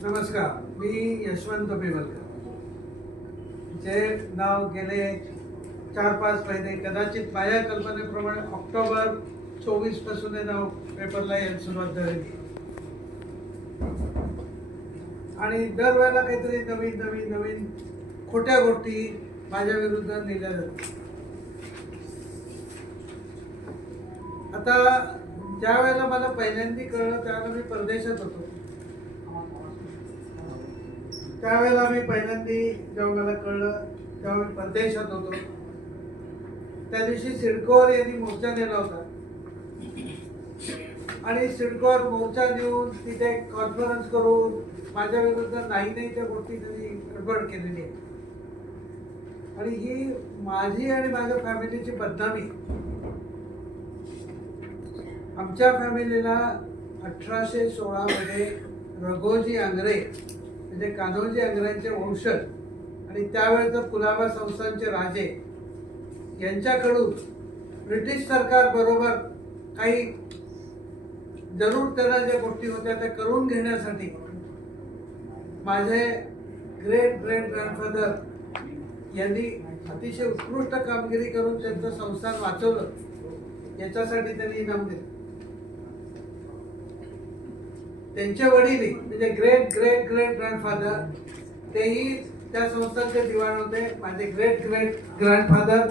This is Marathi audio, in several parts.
नमस्कार, मी यशवंत बेवलकर. जे नाव गेले 4-5 महिने कदाचित माझ्या कल्पनेप्रमाणे ऑक्टोबर 24 पासून हे नाव पेपरला यायला सुरुवात झाली आणि दरवेळेला काहीतरी नवीन नवीन नवीन खोट्या गोष्टी माझ्या विरुद्ध लिहिल्या जातात. आता ज्या वेळेला मला पहिल्यांदा कळलं त्यावेळेला मी परदेशात होतो. त्यावेळेला मी पहिल्यांदा जेव्हा मला कळलं तेव्हा मी परदेशात होतो. त्या दिवशी सिडकोवर यांनी मोर्चा नेला होता आणि सिडकोवर मोर्चा नेऊन तिथे कॉन्फरन्स करून माझ्या विरुद्ध नाही त्या गोष्टी त्यांनी गडबड केलेली आहे आणि ही माझी आणि माझ्या फॅमिलीची बदनामी. आमच्या फॅमिलीला 1816 मध्ये रघोजी आंग्रे म्हणजे कान्होजी आंग्र्यांचे वंशज आणि त्यावेळेचे कुलाबा संस्थानचे राजे यांच्याकडून ब्रिटिश सरकार बरोबर काही जरूर त्यांना ज्या गोष्टी होत्या त्या करून घेण्यासाठी माझे ग्रेट ग्रेट ग्रँडफादर यांनी अतिशय उत्कृष्ट कामगिरी करून त्यांचं संस्थान वाचवलं. याच्यासाठी त्यांनी इनाम दिलं. त्यांचे वडील म्हणजे ग्रेट ग्रेट ग्रेट ग्रँडफादर तेही त्या संस्थांचे दिवाण होते. माझे ग्रेट ग्रेट ग्रँडफादर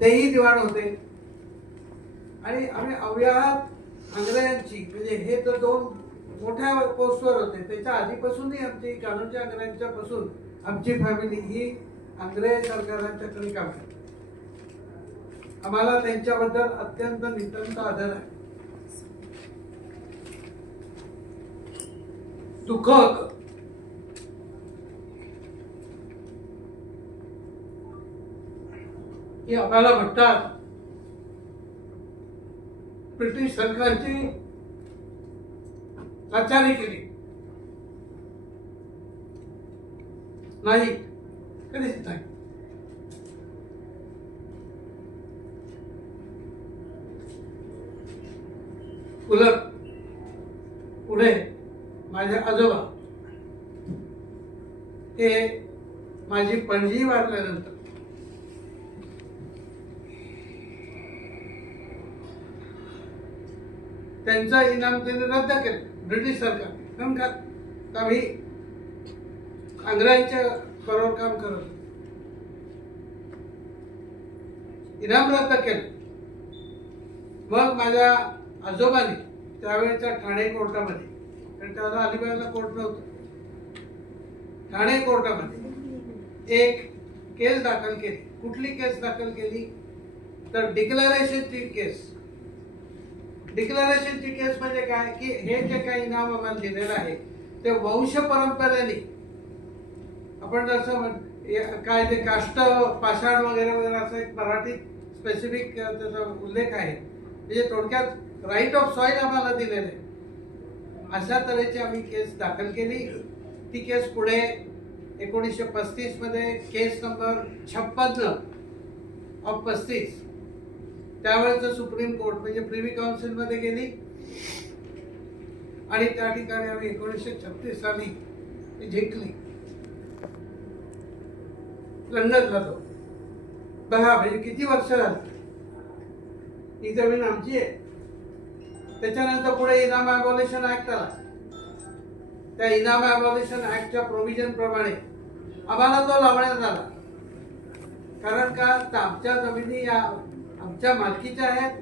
तेही दिवाण होते आणि आम्ही अव्याहत आंग्र्यांची म्हणजे हे तर 2 मोठ्या पोस्टवर होते. त्याच्या आधीपासूनही आमची कान्होजी आंग्र्यांच्या पासून आमची फॅमिली ही आंग्रे सरकारांच्याकडे काम करते. आम्हाला त्यांच्याबद्दल अत्यंत नितांत आदर आहे. दुःख होतं की आम्हाला म्हणतात ब्रिटिश सरकारची लाचारी केली नाही, कधीच नाही. उलट पुढे माझे आजोबा हे माझी पणजी वाढल्यानंतर त्यांचा इनाम त्यांनी रद्द केलं ब्रिटिश सरकार. कारण का आम्ही आंग्र्यांच्या बरोबर काम करत इनाम रद्द केलं. मग माझ्या आजोबांनी त्यावेळेच्या ठाणे कोर्टामध्ये, कारण त्याला अलिबागला कोर्ट नव्हतं, ठाणे कोर्टामध्ये एक केस दाखल केली. कुठली केस दाखल केली तर डिक्लरेशनची केस. डिक्लरेशनची केस म्हणजे काय की हे जे काही इनाम आम्हाला दिलेलं आहे ते वंश परंपरेने आपण जसं काय ते काष्ट पाषाण वगैरे वगैरे असं एक मराठी स्पेसिफिक त्याचा उल्लेख आहे. म्हणजे थोडक्यात राईट ऑफ सॉईल आम्हाला दिलेले अशा तऱ्हेची आम्ही केस दाखल केली. ती केस पुढे 1935 मध्ये केस नंबर 56 ऑफ 35 त्यावेळेचं सुप्रीम कोर्ट म्हणजे प्रिव्ही काउन्सिल मध्ये गेली आणि त्या ठिकाणी आम्ही 1936 साली जिंकली. लंडनला तो बघा म्हणजे किती वर्ष झाली. ही जमीन आमची आहे. त्याच्यानंतर पुढे इनाम अबॉलिशन ऍक्ट आला. त्या इनाम अबॉलिशन ऍक्टच्या प्रोव्हिजन प्रमाणे आम्हाला तो लावण्यात आला. कारण का आमच्या जमिनी या आमच्या मालकीच्या आहेत,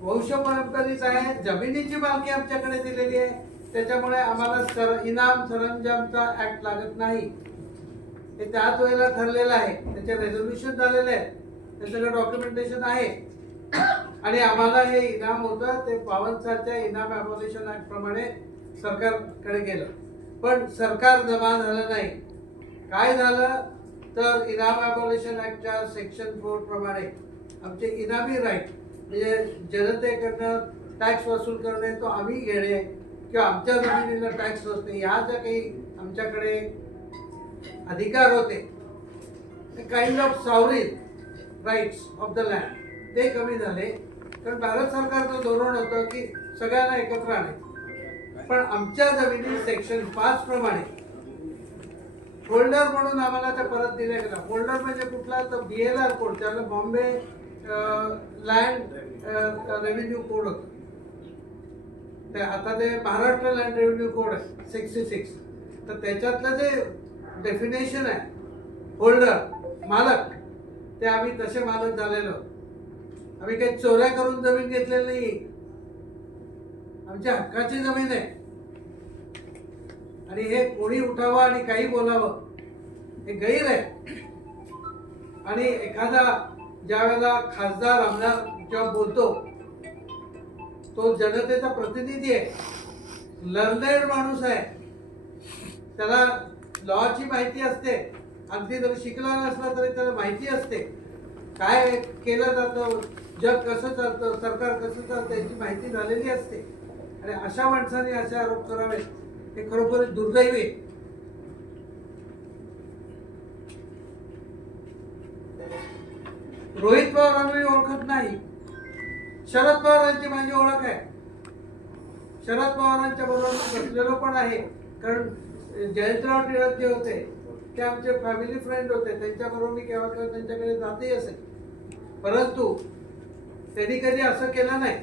वंश परंपरेच्या आहेत, जमिनीची मालकी आमच्याकडे दिलेली आहे. त्याच्यामुळे आम्हाला इनाम सरंजामचा ऍक्ट लागत नाही. हे त्याच वेळेला ठरलेलं आहे. त्याचे रेझोल्युशन झालेले आहे, ते सगळं डॉक्युमेंटेशन आहे आणि आम्हाला हे इनाम होतं ते 52 सालच्या इनाम अबॉलिशन ऍक्ट प्रमाणे सरकारकडे गेलं. पण सरकार जमा झालं नाही. काय झालं तर इनाम ॲबॉलिशन ॲक्टच्या सेक्शन 4 प्रमाणे आमचे इनामी राईट म्हणजे जनतेकडनं टॅक्स वसूल करणे तो आम्ही घेणे किंवा आमच्या जमिनीला टॅक्स नसणे ह्या ज्या काही आमच्याकडे अधिकार होते kind of sovereign rights of the land ते कमी झाले. कारण भारत सरकारचं धोरण होतं की सगळ्यांना एकत्र आणायचं, पण आमच्या जमिनी सेक्शन 5 प्रमाणे फोल्डर म्हणून आम्हाला त्या परत दिल्या गेला. फोल्डर म्हणजे कुठला तर BLR कोड, त्याला बॉम्बे लँड रेव्हेन्यू कोड होतं. ते आता ते महाराष्ट्र लँड रेव्हेन्यू कोड आहे 66. तर त्याच्यातलं जे डेफिनेशन आहे होल्डर मालक ते आम्ही तसे मालक झालेलो. आम्ही काही चोऱ्या करून जमीन घेतलेली नाही, आमच्या हक्काची जमीन आहे. आणि हे कोणी उठावं आणि काही बोलावं हे गैर आहे. आणि एखादा ज्या वेळेला खासदार आमदार जेव्हा बोलतो तो जनतेचा प्रतिनिधी आहे, लर्नेड माणूस आहे, त्याला लॉची माहिती असते, अगदी जरी शिकला नसला तरी त्याला माहिती असते काय केलं जातं, जग कसं चालतं, सरकार कसं चालतं याची माहिती झालेली असते. आणि अशा माणसाने असे आरोप करावेत हे खरोखर दुर्दैवी आहे. रोहित पवारांना मी ओळखत नाही, शरद पवारांची माझी ओळख आहे. शरद पवारांच्या बरोबर बसलेलो पण आहे, कारण जयंतराव टिळक जे होते ते आमचे फॅमिली फ्रेंड होते, त्यांच्याबरोबर मी केव्हा केव्हा त्यांच्याकडे जाते असे. परंतु त्यांनी कधी असं केलं नाही.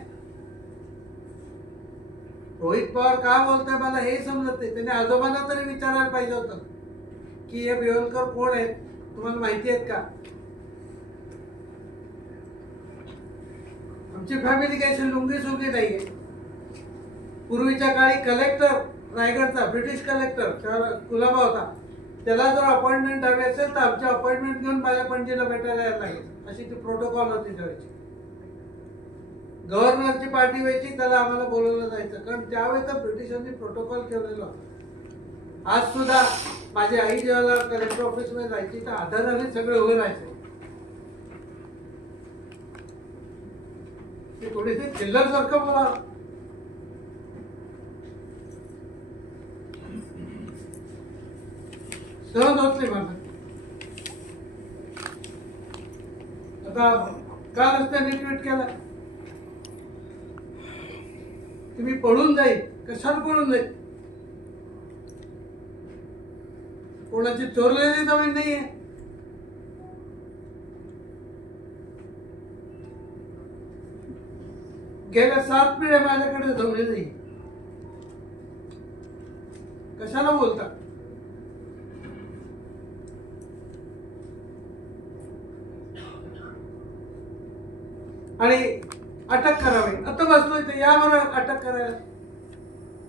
रोहित पवार का बोलतोय मला हे समजत नाही. त्यांनी आजोबांना तरी विचारायला पाहिजे होतं की हे बेवलकर कोण आहेत, तुम्हाला माहिती आहेत का. आमची फॅमिली काही लुंगी सुंगी नाहीये. पूर्वीच्या काळी कलेक्टर रायगडचा ब्रिटिश कलेक्टर कुलाबा होता, त्याला जर अपॉइंटमेंट हवी असेल तर आमची अपॉइंटमेंट घेऊन माझ्या पणजीला भेटायला यायला लागेल, अशी ती प्रोटोकॉल होती त्यावेळेची. गव्हर्नरची पार्टी व्हायची त्याला आम्हाला बोलवलं जायचं, कारण त्यावेळेस तर ब्रिटिशांनी प्रोटोकॉल ठेवलेला. आज सुद्धा माझी आई जेव्हा कलेक्टर ऑफिसमध्ये जायची तर आधाराने सगळे उभे राहायचे. ते थोडीशी चिल्लर सारखं बोला. सहज होत नाही माझं. आता कालच त्यांनी ट्विट केलं की मी पळून जाईल. कशाला पळून जाईल? कोणाची चोरलेली जमीन नाहीये. गेल्या 7 पिढ्या माझ्याकडे जमले नाही. कशाला बोलता? आणि अटक करावी. आता बसलोय तर या मला अटक करायला,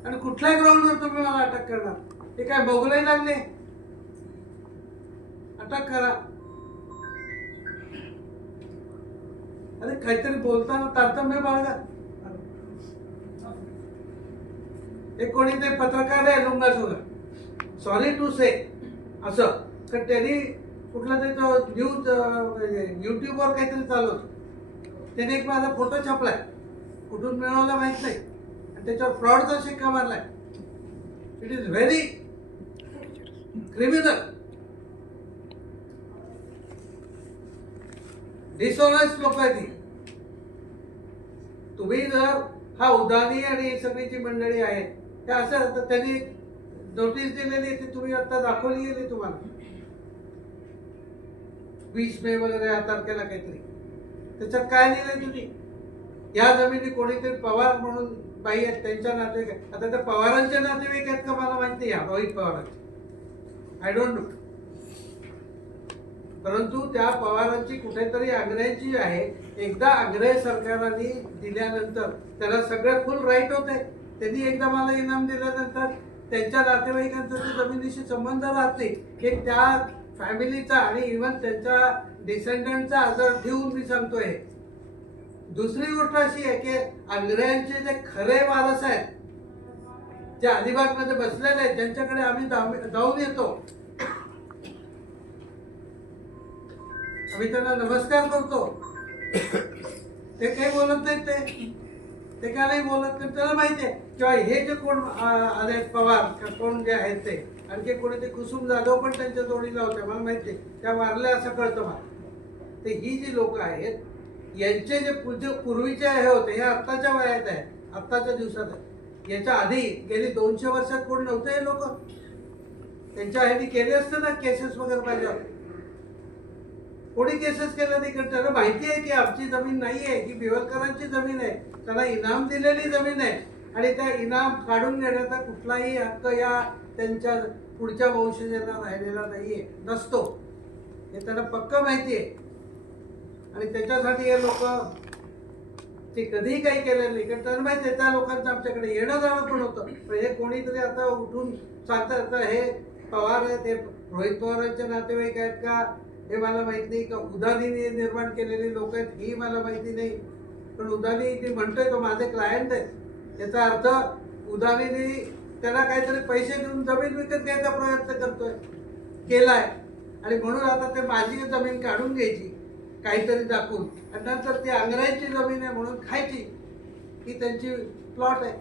आणि कुठल्या ग्राउंडवर तुम्ही मला अटक करणार? ते काय बोगले लागले? अटक करा. अरे काहीतरी बोलताना तारतम्य बाळगा. एक कोणी ते पत्रकार आहे लुंगा सोगा, सॉरी टू से असं, तर त्यांनी कुठला तरी तो न्यूज युट्यूबवर काहीतरी चालवतो, त्याने एक माझा फोटो छापलाय, कुठून मिळवला माहित नाही, आणि त्याच्यावर फ्रॉडचा शिक्का मारलाय. It is very criminal, dishonest लोक आहे ती. तुम्ही जर हा उदानी आणि सगळी जी मंडळी आहे ते असं, त्यांनी नोटीस दिलेली ती तुम्ही आता दाखवली गेली तुम्हाला 20 मे वगैरे या तारखेला काहीतरी. त्याच्यात काय लिहिलंय तुम्ही? या जमिनी कोणीतरी पवार म्हणून बाई आहेत त्यांच्या नातेवाईक. आता त्या पवारांच्या नातेवाईक आहेत का मला माहिती आहे, रोहित पवारांचे, आय डोंट नो. परंतु त्या पवारांची कुठेतरी आग्र्याची आहे. एकदा आग्रह सरकारांनी दिल्यानंतर त्याला सगळं फुल राईट होते. त्यांनी एकदा मला इनाम दिल्यानंतर त्यांच्या नातेवाईकांचा जमिनीशी संबंध राहत नाही हे त्या फॅमिलीचा आणि इव्हन त्यांच्या डिसेंडंटचा आदर ठेवून मी सांगतोय. दुसरी गोष्ट अशी आहे की आग्र्यांचे जे खरे वारस आहेत जे अलिबागमध्ये बसलेले आहेत ज्यांच्याकडे आम्ही जाऊन येतो, आम्ही त्यांना नमस्कार करतो, ते काही बोलत नाहीत, ते का नाही बोलत नाही त्याला माहिती आहे. किंवा हे जे कोण आले पवार कोण जे आहेत ते आणखी कोणी ते कुसुम जाधव पण त्यांच्या जोडीला होत्या, मला माहिती आहे, त्या वारल्या असं कळतं मला. ते ही जी लोक आहेत यांचे जे पूर्वीचे हे होते हे आत्ताच्या वयात आहे, आत्ताच्या दिवसात आहे. याच्या आधी गेली 200 वर्षात कोण नव्हते हे लोक. त्यांच्या ह्यानी केले असते ना केसेस वगैरे पाहिजे, कोणी केसेस केलं नाही. कारण त्यांना माहिती आहे की आमची जमीन नाही आहे, की बिवलकरांची जमीन आहे, त्यांना इनाम दिलेली जमीन आहे आणि त्या इनाम काढून घेण्याचा कुठलाही हक्क या त्यांच्या पुढच्या वंशजांना राहिलेला नाहीये, नसतो, हे त्यांना पक्क माहिती आहे. आणि त्याच्यासाठी हे लोक ते कधीही काही केलेलं नाही, कारण त्यांना माहिती आहे त्या लोकांचं आमच्याकडे येणं जाणं पण होतं. पण हे कोणीतरी आता उठून सांगतात हे पवार आहेत, हे रोहित पवारांचे नातेवाईक आहेत का हे मला माहित नाही, का उदानीने निर्माण केलेली लोक आहेत ही मला माहिती नाही. पण उदानी ते म्हणतोय तो माझे क्लायंट आहेत, याचा अर्थ उदानीने त्याला काहीतरी पैसे देऊन जमीन विकत घ्यायचा प्रयत्न करतोय, केलाय. आणि म्हणून आता ते माझी जमीन काढून घ्यायची काहीतरी दाखवून आणि नंतर ती आंग्र्यांची जमीन आहे म्हणून खायची, ही त्यांची प्लॉट आहे.